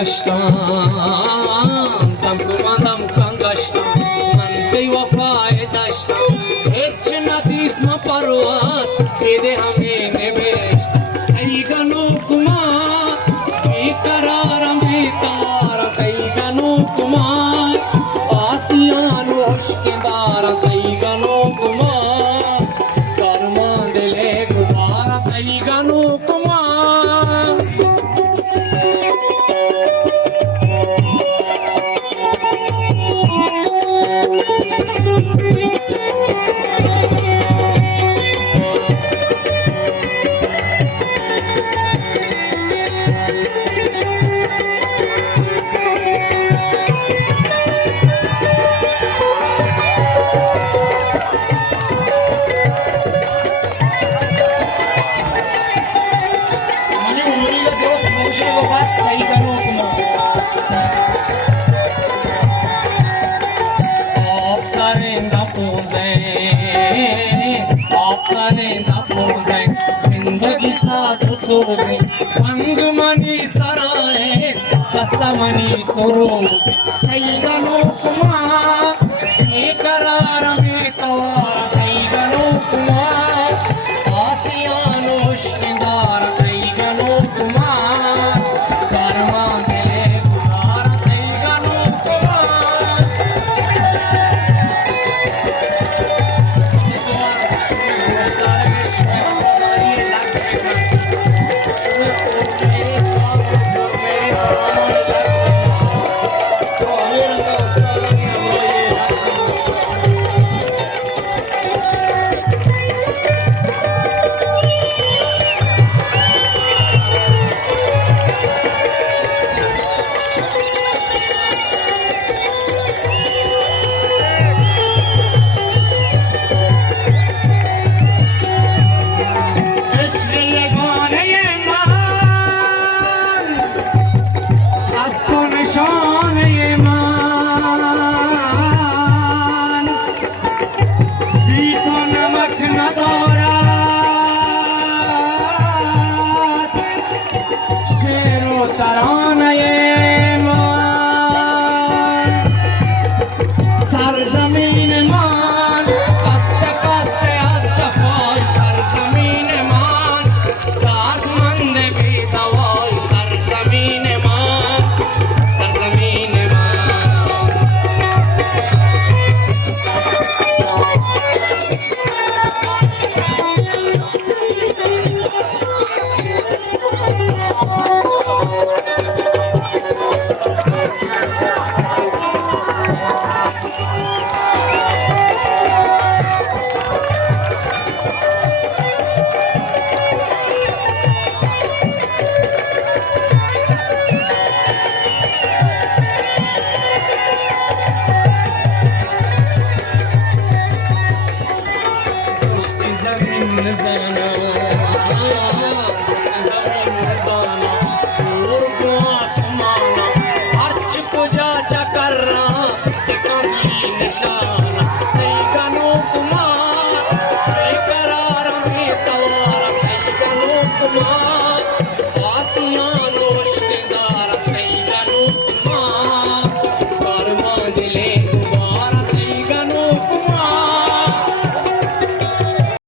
گشتم دم کماندم کن گشتم من بی وفای داشتم هیچ ندیست ما پروات دیده همه نبشت ای گنو کما بی قرارم بی تارم ای گنو کما آسیان و عشقدارم ای گنو کما درمان دل گبارم ای گنو کما जिंदगी साजो सोरे पंग मनी सराए दस्ता मनी सुरो कई गनो कुमा ये करार में कवा कई गनो कुमा आसियानो शिंगार कई गनो कुमा कर्मा दिले गुनार कई गनो कुमा Come on.